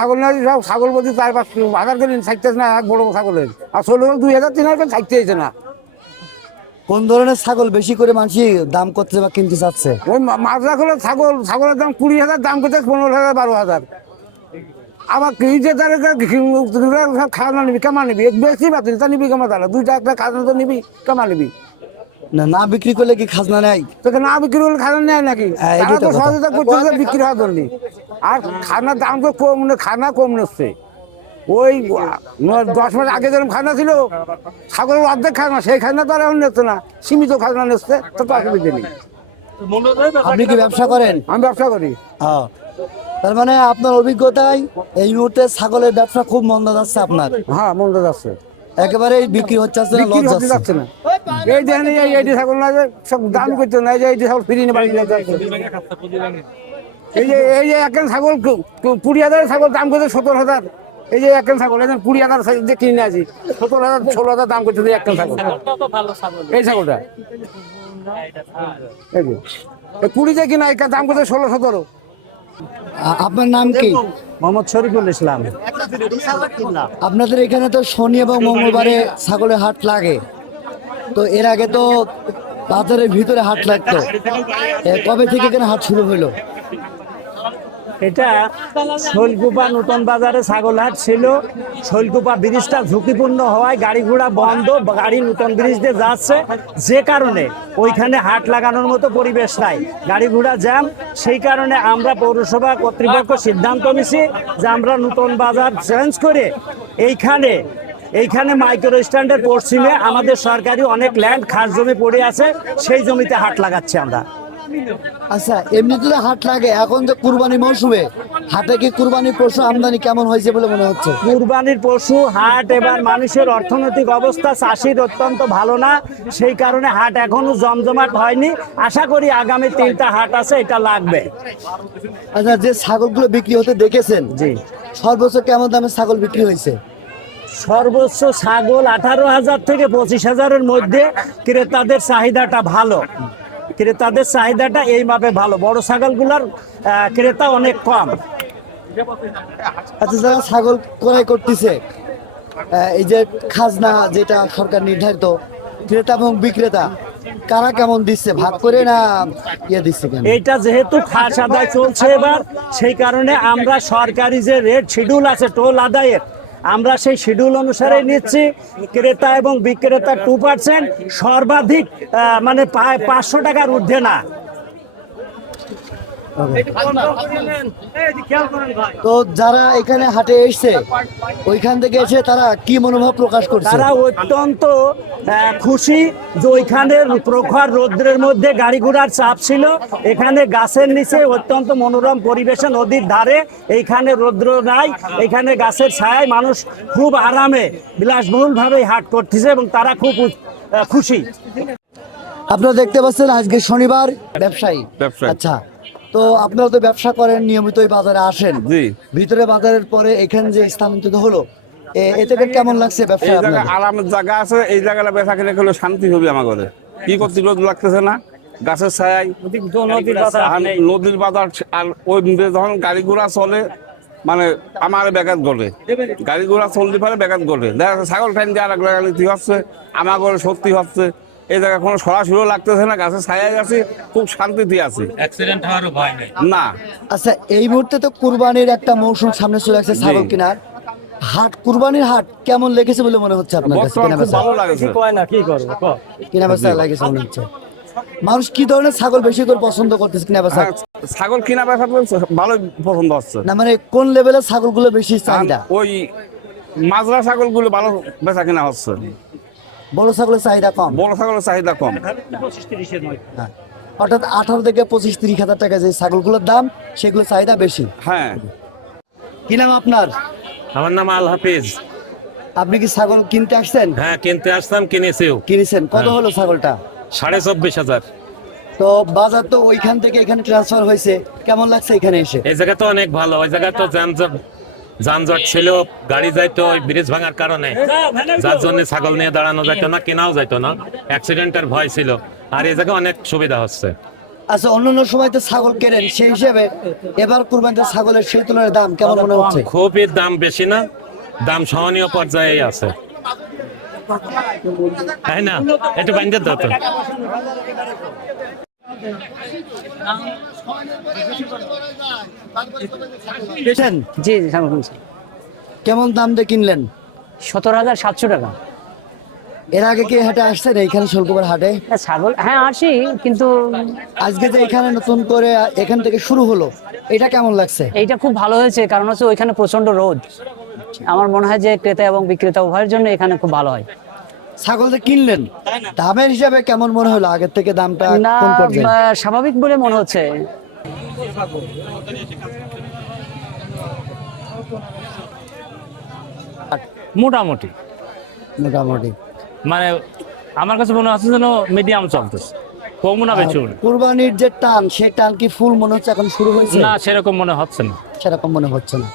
ছাগল না সব ছাগল বলছি 4-5 হাজার করে থাকতেছে না এক বড় ছাগলের, আর ষোলো 2,000-3,000 করে থাকতে হয়েছে না। কোন ধরনের ছাগল বেশি করে মানুষ দাম করতে বা কিনতে চাচ্ছে? ওই মাজরা হলো ছাগলের দাম 20,000, দাম করতে 15,000-12,000। আবার কি যে তার খাজনা নিবি কামা নিবি, বেশি বাতিল তা নিবি কামা, তারা 2 টাকা খাজনা তো নিবি কামা নিবি। না না বিক্রি করলে কি খাজনা নেয়? তোকে না বিক্রি করলে খাজনা নেয় নাকি? হ্যাঁ, তারা এটাই তো তো কথা। সহযোগিতা করতেছে বিক্রি হওয়ার জন্য। আর খাজনার দাম তো কম, খাজনা কম নিচ্ছে। ওই 10 মাস আগে যেরকম খাজনা ছিল, ছাগলের অর্ধেক খাজনা, সেই খাজনা তো আর এখন নিচ্ছে না, সীমিত খাজনা নিচ্ছে, তো অসুবিধা নেই। আপনি কি ব্যবসা করেন? আমি ব্যবসা করি। হ্যাঁ, তার মানে আপনার অভিজ্ঞতায় এই মুহূর্তে ছাগলের ব্যবসা খুব মন্দা যাচ্ছে আপনার। হ্যাঁ, মন তো যাচ্ছে, একেবারেই বিক্রি হচ্ছে না, বিক্রি লস হতে যাচ্ছে। যাচ্ছে না। এই দেখেন এইটি ছাগল না যে সব দাম করতে না, যে এইটি ছাগল ফিরি নিয়ে বাড়ি নিয়ে যাচ্ছে। এই যে একজন ছাগল 20,000 ছাগল দাম করছে 17,000। এই যে একজন ছাগল একজন 20,000 যে কিনে আছি, 17,000 16,000 দাম করছে একজন ছাগল। এই ছাগলটা এই যে 20 যে কিনা একটা দাম করছে 16-17। আপনার নাম কি? মোহাম্মদ শরীফুল ইসলাম। আপনাদের এখানে তো শনি এবং মঙ্গলবারে ছাগলের হাট লাগে, তো এর আগে তো বাজারের ভিতরে হাট লাগতো, কবে থেকে এখানে হাট শুরু হলো? এটা শৈলকুপা নতুন বাজারে ছাগল হাট ছিল। শৈলকুপা ব্রিজটা ঝুঁকিপূর্ণ হওয়ায় গাড়ি ঘোড়া বন্ধ, গাড়ি নতুন ব্রিজ দিয়ে যাচ্ছে, যে কারণে ওইখানে হাট লাগানোর মতো পরিবেশ নাই, গাড়ি ঘোড়া জ্যাম। সেই কারণে আমরা পৌরসভা কর্তৃপক্ষ সিদ্ধান্ত নিছি যে আমরা নতুন বাজার চেঞ্জ করে এইখানে মাইক্রো স্ট্যান্ডের পশ্চিমে আমাদের সরকারি অনেক ল্যান্ড খাস জমি পড়ে আছে, সেই জমিতে হাট লাগাচ্ছি আমরা। আচ্ছা, এমনিতে তো হাট লাগে, এখন তো কুরবানি মৌসুমে হাটে কি কুরবানির পশু আমদানি কেমন হয়েছে বলে মনে হচ্ছে? কুরবানির পশু হাট এবার মানুষের অর্থনৈতিক অবস্থা চাষির অত্যন্ত ভালো না, সেই কারণে হাট এখনো জমজমাট হয়নি। আশা করি আগামী 3টা হাট আছে, এটা লাগবে। আচ্ছা, যে ছাগলগুলো বিক্রি হতে দেখেছেন, জি, সর্বোচ্চ কেমন দামে ছাগল বিক্রি হয়েছে? সর্বোচ্চ ছাগল 18,000 থেকে 25,000-এর মধ্যে। ক্রেতাদের চাহিদাটা ভালো, ক্রেতাদের চাহিদাটা এই মাপে ভালো। বড় ছাগলগুলোর ক্রেতা অনেক কম। আচ্ছা, যারা ছাগল ক্রয় করতেছে, এই যে খাজনা যেটা সরকার নির্ধারিত, ক্রেতা এবং বিক্রেতা কারা কেমন দিচ্ছে, ভাগ করে না দিচ্ছে কেন? এইটা যেহেতু খাস আদায় চলছে এবার, সেই কারণে আমরা সরকারি যে রেট শিডিউল আছে টোল আদায়ের, আমরা সেই শিডিউল অনুসারে নিচ্ছি। ক্রেতা এবং বিক্রেতা 2%, সর্বাধিক মানে 500 টাকার ঊর্ধ্বে না। তো যারা এখানে হাটে এসছে, ওইখান থেকে এসে তারা কি মনোভাব প্রকাশ করছে? তারা অত্যন্ত খুশি যে ওইখানে প্রখর রৌদ্রের মধ্যে গাড়ি ঘোড়ার চাপ ছিল, এখানে গাছের নিচে অত্যন্ত মনোরম পরিবেশে, নদীর ধারে, এইখানে রৌদ্র নাই, এখানে গাছের ছায়ায় মানুষ খুব আরামে বিলাসবহুল ভাবে হাট করতেছে এবং তারা খুব খুশি। আপনারা দেখতে পাচ্ছেন আজকে শনিবার, ব্যবসায়ী। আচ্ছা, তো আপনারা তো ব্যবসা করেন, নিয়মিত এই বাজারে আসেন। জি, ভিতরে বাজারের পরে এখানে যে স্থানান্তরিত হলো, এতে করে কেমন লাগছে ব্যবসা এই আপনাদের? জায়গা আরামের জায়গা আছে, এই জায়গাটা বেচা কিনে করলে শান্তি হবে আমার ঘরে। কি করতে রোদ লাগতেছে না, গাছের ছায়ায়, নদীর বাজার। আর ওই যখন গাড়ি ঘোড়া চলে, মানে আমার ব্যাঘাত ঘটে, গাড়ি ঘোড়া চলতে পারে ব্যাঘাত ঘটে। দেখা যাচ্ছে ছাগল টাইম দিয়ে আর এক জায়গায় হচ্ছে, আমার ঘরে সত্যি হচ্ছে। এই জায়গায় কোনো সরাসরিও লাগতেছে না, গাছের ছায়ায় আছে, খুব শান্তিতে আছে, অ্যাক্সিডেন্ট হওয়ারও ভয় নেই না। আচ্ছা, এই মুহূর্তে তো কুরবানির একটা মৌসুম সামনে চলে আসছে, ছাগল কেনার হাট, কুরবানির হাট কেমন লেগেছে বলে মনে হচ্ছে আপনার কাছে? বর্তমানে খুব ভালো লাগছে। কেনা বেচা লেগেছে মনে হচ্ছে। মানুষ কি ধরনের ছাগল বেশি করে পছন্দ করতেছে কেনা বেচা? হ্যাঁ, ছাগল কিনা বেচা ভালো পছন্দ হচ্ছে। না মানে কোন লেভেলের ছাগলগুলো বেশি চাহিদা? ওই মাজরা ছাগলগুলো ভালো বেচা কিনা হচ্ছে, বড় ছাগলের চাহিদা কম। বড় ছাগলের চাহিদা কম। হ্যাঁ, অর্থাৎ 18 থেকে 25-30 হাজার টাকা যে ছাগলগুলোর দাম, সেগুলো চাহিদা বেশি। হ্যাঁ। কি নাম আপনার? আমার নাম আল হাফিজ। আপনি কি ছাগল কিনতে আসছেন? হ্যাঁ, কিনতে আসতাম, কিনেছিও। কিনেছেন? কত হলো ছাগলটা? 24,500। তো বাজার তো ওইখান থেকে এখানে ট্রান্সফার হয়েছে, কেমন লাগছে এখানে এসে? এই জায়গা তো অনেক ভালো, ওই জায়গা তো যানজট ছিল, গাড়ি যাইতো ওই ব্রিজ ভাঙার কারণে, যার জন্য ছাগল নিয়ে দাঁড়ানো যাইতো না, কেনাও যাইতো না, অ্যাক্সিডেন্টের ভয় ছিল। আর এই জায়গায় অনেক সুবিধা হচ্ছে। আচ্ছা, অন্যান্য সময় তো ছাগল কেনেন, সেই হিসেবে এবার কুরবানিতে ছাগলের সেই তুলনায় দাম কেমন মনে হচ্ছে? খুবই দাম বেশি না, দাম সহনীয় পর্যায়ে আছে, তাই না? একটু বাইন্দে দাও তো। পেয়েছেন? জি জি সামনে শুনছি। কেমন দাম দিয়ে কিনলেন? 17,700 টাকা। এর আগে কি হাটে আসছেন, এইখানে শোলকুপার হাটে? ছাগল হ্যাঁ আসি, কিন্তু আজকে যে এখানে নতুন করে এখান থেকে শুরু হলো, এটা কেমন লাগছে? এইটা খুব ভালো হয়েছে, কারণ হচ্ছে ওইখানে প্রচন্ড রোদ। আমার মনে হয় যে ক্রেতা এবং বিক্রেতা উভয়ের জন্য এখানে খুব ভালো হয়। ছাগল যে কিনলেন, দামের হিসাবে কেমন মনে হলো? আগের থেকে দামটা না কোন পর্যায়ে? স্বাভাবিক বলে মনে হচ্ছে। মোটামুটি মোটামুটি মানে আমার কাছে মনে হচ্ছে যেন মিডিয়াম চলতেছে, কমও না বেশি না। কুরবানির যে টান, সেই টান কি ফুল মনে হচ্ছে এখন শুরু হয়েছে? না, সেরকম মনে হচ্ছে না। সেরকম মনে হচ্ছে না।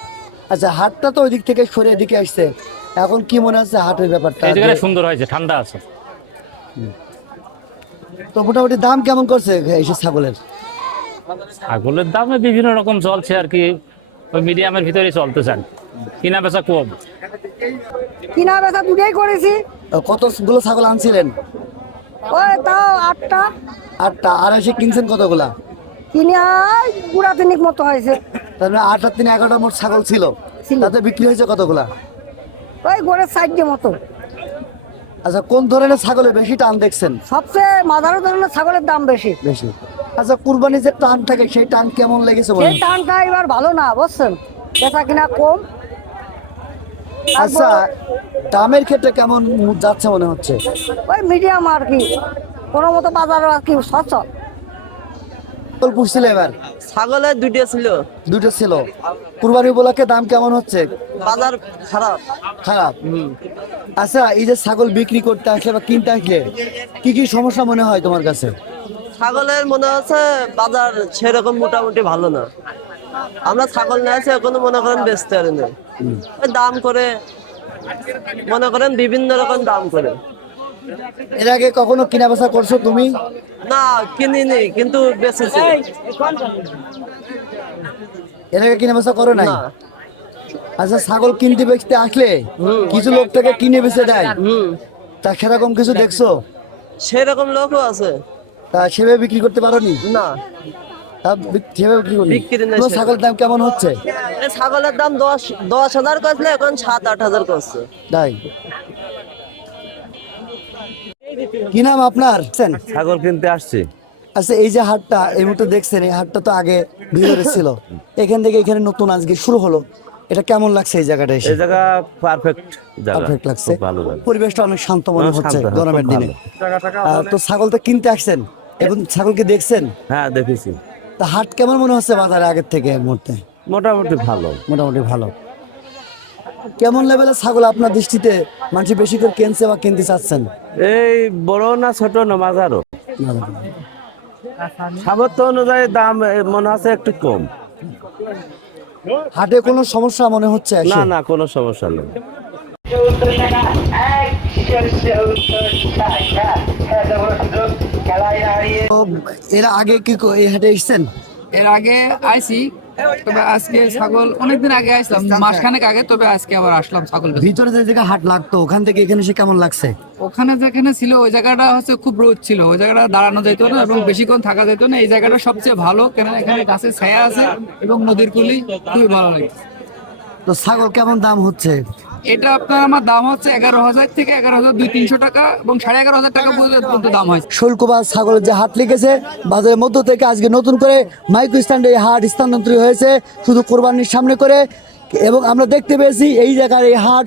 আচ্ছা, হাটটা তো ওই দিক থেকে সরে এদিকে আসছে, এখন কি মনে হচ্ছে হাটের ব্যাপারটা? এই জায়গাটা সুন্দর হয়েছে, ঠান্ডা আছে। তো মোটামুটি দাম কেমন করছে এইসব ছাগলের? ছাগলের দামে বিভিন্ন রকম চলছে আর কি, ওই মিডিয়ামের ভিতরেই চলতে চান, কিনা বেচা কম। কিনা বেচা দুটাই করেছি। কতগুলো ছাগল আনছিলেন? ওই তাও 8টা। 8টা। আর এসে কিনছেন কতগুলা? কিনে গুড়া তিনিক মতো হয়েছে। তার মানে 8 আর 3 11টা মোট ছাগল ছিল, ছিল। তাতে বিক্রি হয়েছে কতগুলা? ওই গড়ের 4টে মতো। আচ্ছা, কোন ধরনের ছাগলের বেশি টান দেখছেন? সবচেয়ে মাঝারি ধরনের ছাগলের দাম বেশি। বেশি। আচ্ছা, কুরবানি যে টান থাকে, সেই টান কেমন লেগেছে বলেন? সেই টানটা এবার ভালো না, বুঝছেন, বেচা কিনা কম। আচ্ছা, দামের ক্ষেত্রে কেমন যাচ্ছে মনে হচ্ছে? ওই মিডিয়াম আর কি, কোনো মতো বাজার আর কি সচল। ছাগল পুষছিল এবার? ছাগলের 2টা ছিল। 2টো ছিল। কুরবানি উপলক্ষে দাম কেমন হচ্ছে? বাজার খারাপ। খারাপ। আচ্ছা, এই যে ছাগল বিক্রি করতে আসলে বা কিনতে আসলে কি কি সমস্যা মনে হয় তোমার কাছে? ছাগলের মনে হচ্ছে বাজার সেরকম মোটামুটি ভালো না। আমরা ছাগল নিয়ে আসি, এখনো মনে করেন বেচতে পারি না। ওই দাম করে মনে করেন বিভিন্ন রকম দাম করে। এর আগে কখনো কিনা বেচা করছো তুমি? না, কিনিনি, কিন্তু বেচেছি। এর আগে কিনা বেচা করো নাই? না। আচ্ছা, ছাগল কিনতে বেচতে আসলে কিছু লোক থেকে কিনে বেচে দেয়, তা সেরকম কিছু দেখছো? সেরকম লোকও আছে। তা সেভাবে বিক্রি করতে পারোনি? না, তা সেভাবে বিক্রি করনি? বিক্রি নাই তোমার সেভাবে। ছাগলের দাম কেমন হচ্ছে? এই ছাগলের দাম 10,000 করছিল, এখন 7-8 হাজার করছে। তাই? কি নাম আপনার? ছাগল কিনতে আসছি। আচ্ছা, এই যে হাটটা এই মুহূর্তে দেখছেন, এই হাটটা তো আগে ভিতরে ছিল, এখান থেকে এখানে নতুন আজকে শুরু হলো, এটা কেমন লাগছে এই জায়গাটা এসে? এই জায়গা পারফেক্ট জায়গা, পারফেক্ট লাগছে। খুব ভালো জায়গা। পরিবেশটা অনেক শান্ত মনে শান্ত, হচ্ছে হ্যাঁ, গরমের খুব দিনে। ভালো। তো ছাগল তো কিনতে আসছেন, এবং ছাগলকে দেখছেন, হ্যাঁ দেখেছি, তা হাট কেমন মনে হচ্ছে বাজারে আগের থেকে এই মুহূর্তে? মোটামুটি ভালো। মোটামুটি ভালো। কেমন লেভেলের ছাগল আপনার দৃষ্টিতে মানুষ বেশি করে কিনছে বা কিনতে চাচ্ছেন? এই বড় না ছোট না মাঝারো, সামর্থ্য অনুযায়ী দাম মনে হচ্ছে একটু কম। হাটে কোনো সমস্যা মনে হচ্ছে এসে? না না, কোনো সমস্যা নেই। তো এর আগে কি এই হাটে এসেছেন? এর আগে আইছি, তবে আজকে ছাগল অনেকদিন আগে আসলাম, মাসখানেক আগে, তবে আজকে আবার আসলাম ছাগল বেচতে। ভিতরে যে জায়গা হাট লাগতো, ওখান থেকে এখানে এসে কেমন লাগছে? ওখানে যেখানে ছিল ওই জায়গাটা হচ্ছে খুব রোদ ছিল, ওই জায়গাটা দাঁড়ানো যেত না এবং বেশিক্ষণ থাকা যেত না। এই জায়গাটা সবচেয়ে ভালো, কেন এখানে গাছের ছায়া আছে এবং নদীর কুলি, খুবই ভালো লাগে। তো ছাগল কেমন দাম হচ্ছে? এটা আপনার আমার দাম হচ্ছে 11,000 থেকে 11,200-300 টাকা এবং 11,500 টাকা পর্যন্ত দাম হয়। শৈলকুপা ছাগলের যে হাট লেগেছে বাজারের মধ্য থেকে, আজকে নতুন করে মাইক্রো স্ট্যান্ডে এই হাট স্থানান্তরিত হয়েছে শুধু কোরবানির সামনে করে। এবং আমরা দেখতে পেয়েছি এই জায়গার এই হাট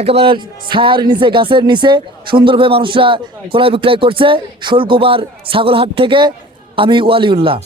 একেবারে ছায়ার নিচে, গাছের নিচে সুন্দরভাবে মানুষরা ক্রয় বিক্রয় করছে। শৈলকুপার ছাগল হাট থেকে আমি ওয়ালিউল্লাহ।